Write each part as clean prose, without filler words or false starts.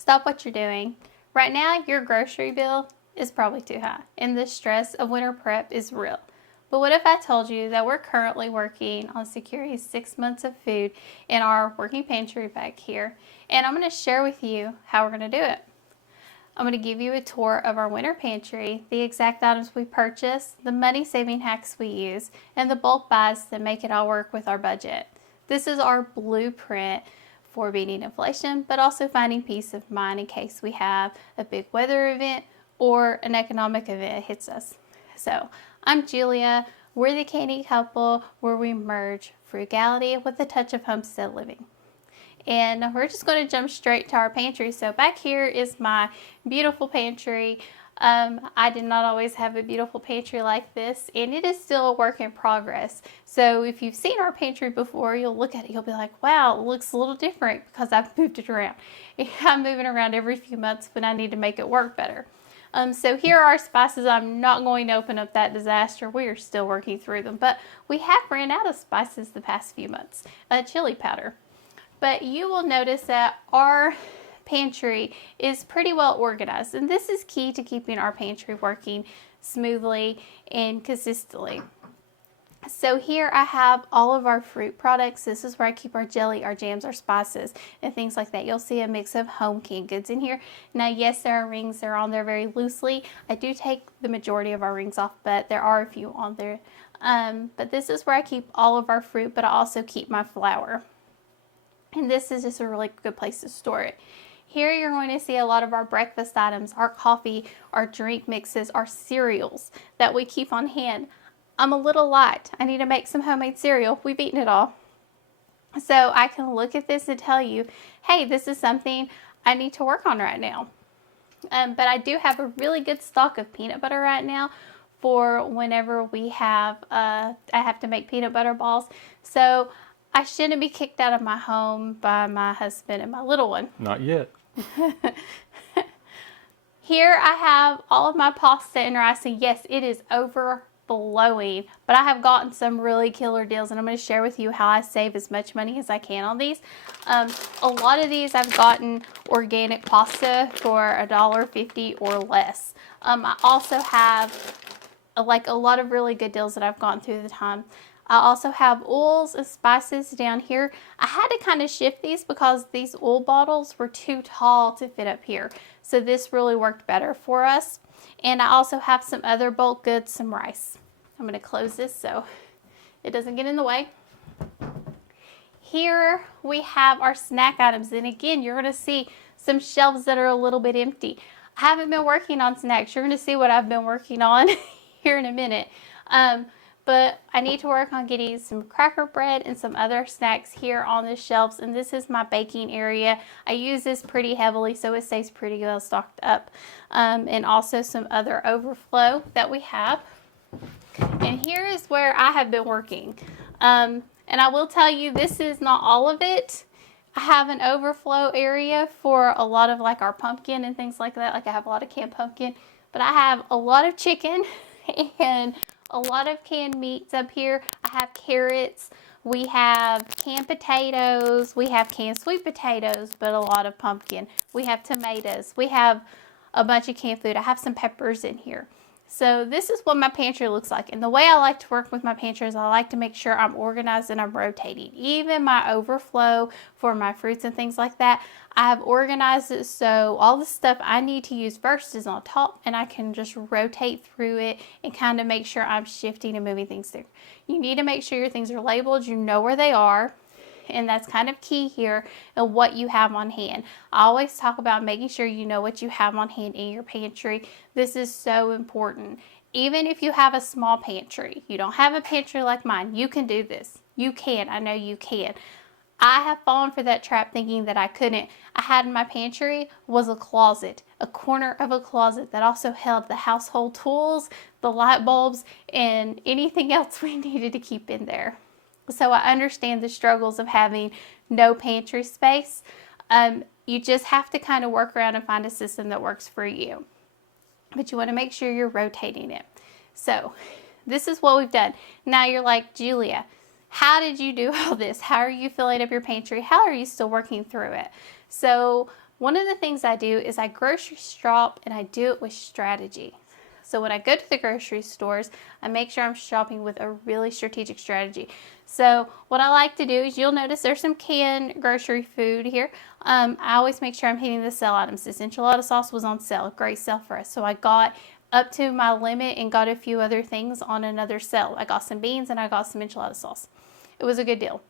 Stop what you're doing. Right now, your grocery bill is probably too high, and the stress of winter prep is real. But what if I told you that we're currently working on securing 6 months of food in our working pantry back here, and I'm going to share with you how we're going to do it. I'm going to give you a tour of our winter pantry, the exact items we purchase, the money-saving hacks we use, and the bulk buys that make it all work with our budget. This is our blueprint for beating inflation, but also finding peace of mind in case we have a big weather event or an economic event hits us. So, I'm Julia. We're the Canny couple where we merge frugality with a touch of homestead living. And we're just going to jump straight to our pantry. So back here is my beautiful pantry. I did not always have a beautiful pantry like this, and it is still a work in progress. So if you've seen our pantry before, you'll look at it, you'll be like, wow, it looks a little different because I've moved it around. I'm moving around every few months when I need to make it work better. So here are our spices. I'm not going to open up that disaster. We are still working through them, but we have ran out of spices the past few months. Chili powder. But you will notice that our pantry is pretty well organized, and this is key to keeping our pantry working smoothly and consistently. So here I have all of our fruit products. This is where I keep our jelly, our jams, our spices, and things like that. You'll see a mix of home canned goods in here. Now, yes, there are rings. They're on there very loosely. I do take the majority of our rings off, but there are a few on there. But this is where I keep all of our fruit, but I also keep my flour. And this is just a really good place to store it. Here you're going to see a lot of our breakfast items, our coffee, our drink mixes, our cereals that we keep on hand. I'm a little light. I need to make some homemade cereal. We've eaten it all. So I can look at this and tell you, hey, this is something I need to work on right now. But I do have a really good stock of peanut butter right now for whenever we have, I have to make peanut butter balls. So I shouldn't be kicked out of my home by my husband and my little one. Not yet. Here I have all of my pasta and rice, and yes, it is overflowing, but I have gotten some really killer deals, and I'm going to share with you how I save as much money as I can on these. A lot of these I've gotten organic pasta for $1.50 or less. I also have like a lot of really good deals that I've gone through the time. I also have oils and spices down here. I had to kind of shift these because these oil bottles were too tall to fit up here. So this really worked better for us. And I also have some other bulk goods, some rice. I'm going to close this so it doesn't get in the way. Here we have our snack items. And again, you're going to see some shelves that are a little bit empty. I haven't been working on snacks. You're going to see what I've been working on here in a minute. But I need to work on getting some cracker bread and some other snacks here on the shelves. And this is my baking area. I use this pretty heavily so it stays pretty well stocked up. And also some other overflow that we have. And here is where I have been working. And I will tell you, this is not all of it. I have an overflow area for a lot of like our pumpkin and things like that. Like I have a lot of canned pumpkin. But I have a lot of chicken and a lot of canned meats up here. I have carrots. We have canned potatoes. We have canned sweet potatoes, but a lot of pumpkin. We have tomatoes. We have a bunch of canned food. I have some peppers in here. So this is what my pantry looks like. And the way I like to work with my pantry is I like to make sure I'm organized and I'm rotating. Even my overflow for my fruits and things like that, I have organized it so all the stuff I need to use first is on top, and I can just rotate through it and kind of make sure I'm shifting and moving things through. You need to make sure your things are labeled, you know where they are. And that's kind of key here and what you have on hand. I always talk about making sure you know what you have on hand in your pantry. This is so important. Even if you have a small pantry, you don't have a pantry like mine, you can do this. You can. I know you can. I have fallen for that trap thinking that I couldn't. I had in my pantry was a closet, a corner of a closet that also held the household tools, the light bulbs, and anything else we needed to keep in there. So I understand the struggles of having no pantry space. You just have to kind of work around and find a system that works for you. But you want to make sure you're rotating it. So this is what we've done. Now you're like, Julia, how did you do all this? How are you filling up your pantry? How are you still working through it? So One of the things I do is I grocery shop, and I do it with strategy. So when I go to the grocery stores, I make sure I'm shopping with a really strategic strategy. So what I like to do is, you'll notice there's some canned grocery food here. I always make sure I'm hitting the sale items. This enchilada sauce was on sale, great sale for us. So I got up to my limit and got a few other things on another sale. I got some beans and I got some enchilada sauce. It was a good deal.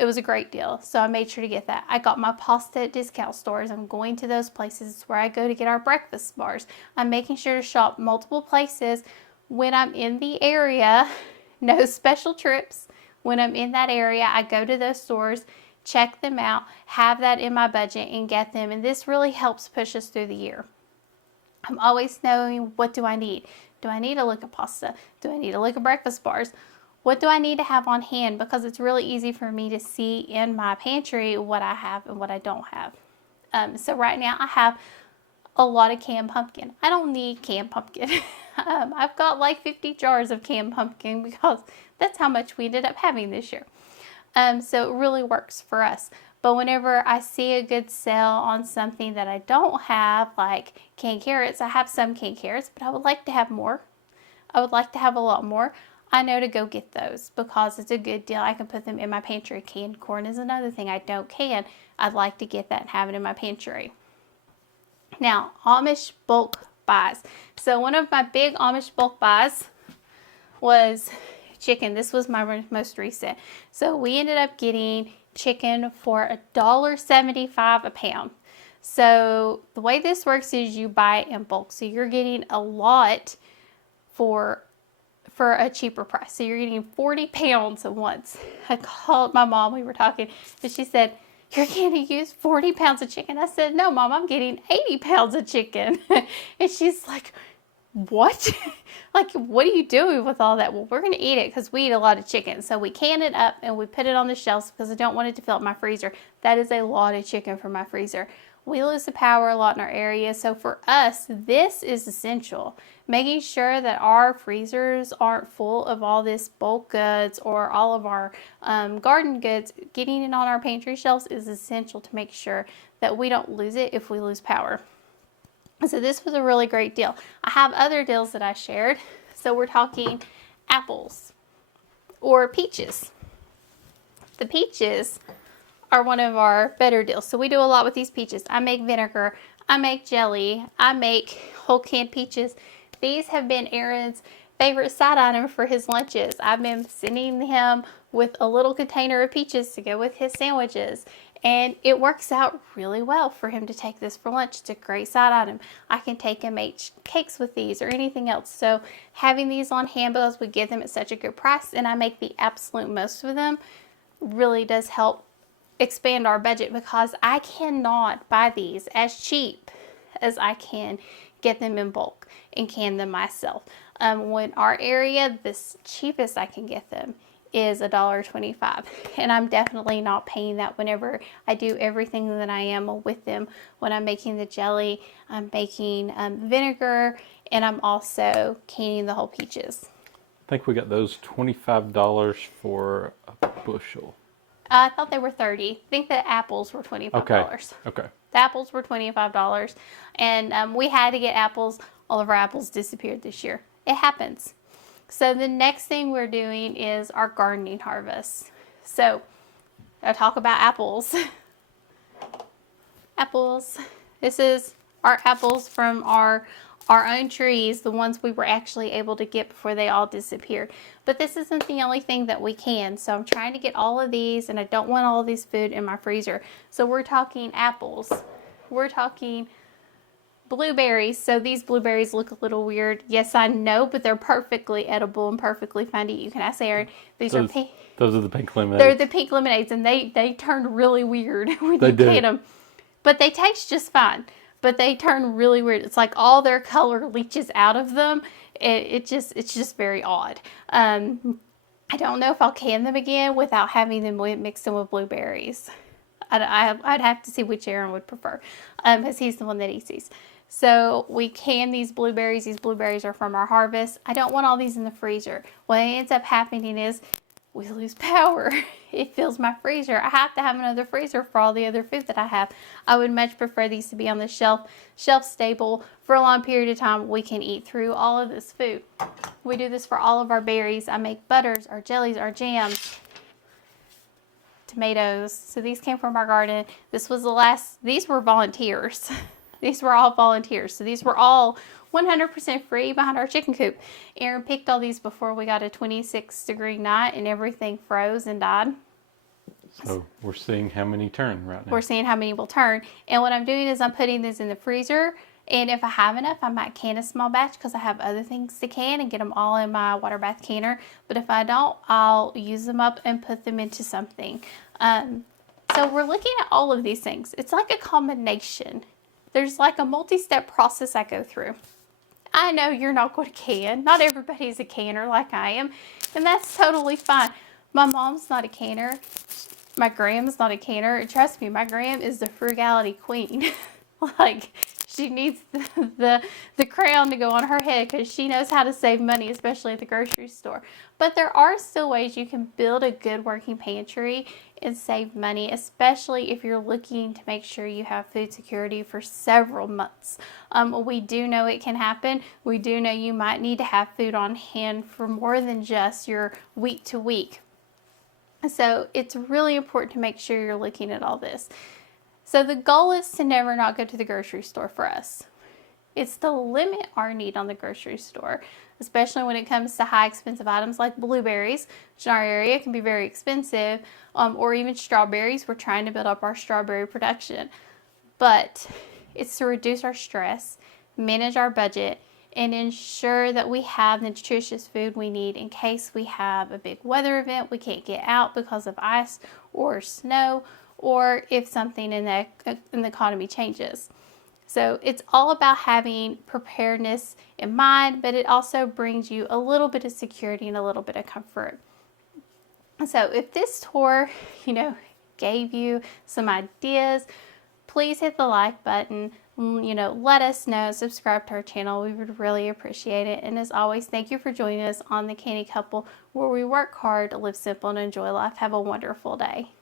It was a great deal, so I made sure to get that. I got my pasta at discount stores. I'm going to those places where I go to get our breakfast bars. I'm making sure to shop multiple places when I'm in the area. No special trips. When I'm in that area, I go to those stores, check them out, have that in my budget, and get them. And this really helps push us through the year. I'm always knowing, what do I need? Do I need a lick of pasta? Do I need a lick of breakfast bars? What do I need to have on hand? Because it's really easy for me to see in my pantry what I have and what I don't have. So right now I have a lot of canned pumpkin. I don't need canned pumpkin. I've got like 50 jars of canned pumpkin because that's how much we ended up having this year. So it really works for us. But whenever I see a good sale on something that I don't have, like canned carrots, I have some canned carrots, but I would like to have more. I would like to have a lot more. I know to go get those because it's a good deal. I can put them in my pantry. Canned corn is another thing I don't can. I'd like to get that and have it in my pantry. Now, Amish bulk buys. So one of my big Amish bulk buys was chicken. This was my most recent. So we ended up getting chicken for $1.75 a pound. So the way this works is you buy it in bulk. So you're getting a lot for a cheaper price. So you're getting 40 pounds at once. I called my mom, we were talking, and she said, "You're going to use 40 pounds of chicken?" I said, "No, Mom, I'm getting 80 pounds of chicken." And she's like, "What?" Like, what are you doing with all that? Well, we're going to eat it because we eat a lot of chicken. So we can it up and we put it on the shelves because I don't want it to fill up my freezer. That is a lot of chicken for my freezer. We lose the power a lot in our area. So for us, this is essential. Making sure that our freezers aren't full of all this bulk goods or all of our garden goods. Getting it on our pantry shelves is essential to make sure that we don't lose it if we lose power. So this was a really great deal. I have other deals that I shared. So we're talking apples or peaches. The peaches are one of our better deals. So we do a lot with these peaches. I make vinegar, I make jelly, I make whole canned peaches. These have been Aaron's favorite side item for his lunches. I've been sending him with a little container of peaches to go with his sandwiches. And it works out really well for him to take this for lunch. It's a great side item. I can take and make cakes with these or anything else. So having these on hand, because we get them at such a good price and I make the absolute most of them, really does help expand our budget, because I cannot buy these as cheap as I can get them in bulk and can them myself. When our area, the cheapest I can get them is $1.25, and I'm definitely not paying that whenever I do everything that I am with them. When I'm making the jelly, I'm making vinegar, and I'm also canning the whole peaches. I think we got those $25 for a bushel. I thought they were $30. I think the apples were $25. Okay. The apples were $25, and we had to get apples. All of our apples disappeared this year. It happens. So the next thing we're doing is our gardening harvest. So I talk about apples. Apples. This is our apples from our own trees, the ones we were actually able to get before they all disappeared. But this isn't the only thing that we can. So I'm trying to get all of these, and I don't want all of these food in my freezer. So we're talking apples. We're talking blueberries. So these blueberries look a little weird. Yes, I know, but they're perfectly edible and perfectly fine to eat. You can ask Aaron. These are pink. Those are the pink lemonades. They're the pink lemonades, and they turn really weird when you get them. But they taste just fine. But they turn really weird. It's like all their color leaches out of them. It's just very odd. I don't know if I'll can them again without having them mixed in with blueberries. I'd have to see which Aaron would prefer, because he's the one that eats these. So we can these blueberries. These blueberries are from our harvest. I don't want all these in the freezer. What ends up happening is we lose power. It fills my freezer. I have to have another freezer for all the other food that I have. I would much prefer these to be on the shelf stable for a long period of time. We can eat through all of this food. We do this for all of our berries. I make butters, our jellies, our jams, tomatoes. So these came from our garden. This was the last, these were volunteers. These were all volunteers. So these were all 100% free behind our chicken coop. Aaron picked all these before we got a 26-degree night and everything froze and died. So we're seeing how many turn right now. We're seeing how many will turn. And what I'm doing is I'm putting this in the freezer. And if I have enough, I might can a small batch because I have other things to can and get them all in my water bath canner. But if I don't, I'll use them up and put them into something. So we're looking at all of these things. It's like a combination. There's like a multi-step process I go through. I know you're not going to can. Not everybody's a canner like I am. And that's totally fine. My mom's not a canner. My Gram's not a canner. Trust me, my Gram is the frugality queen. Like, she needs the crown to go on her head because she knows how to save money, especially at the grocery store. But there are still ways you can build a good working pantry and save money, especially if you're looking to make sure you have food security for several months. We do know it can happen. We do know you might need to have food on hand for more than just your week to week. So it's really important to make sure you're looking at all this. So the goal is to never not go to the grocery store for us. It's to limit our need on the grocery store, especially when it comes to high expensive items like blueberries, which in our area can be very expensive, or even strawberries. We're trying to build up our strawberry production. But it's to reduce our stress, manage our budget, and ensure that we have the nutritious food we need in case we have a big weather event we can't get out because of ice or snow, or if something in the economy changes. So it's all about having preparedness in mind, but it also brings you a little bit of security and a little bit of comfort. So if this tour, gave you some ideas, please hit the like button. Let us know, subscribe to our channel. We would really appreciate it. And as always, thank you for joining us on the Canny Couple, where we work hard to live simple and enjoy life. Have a wonderful day.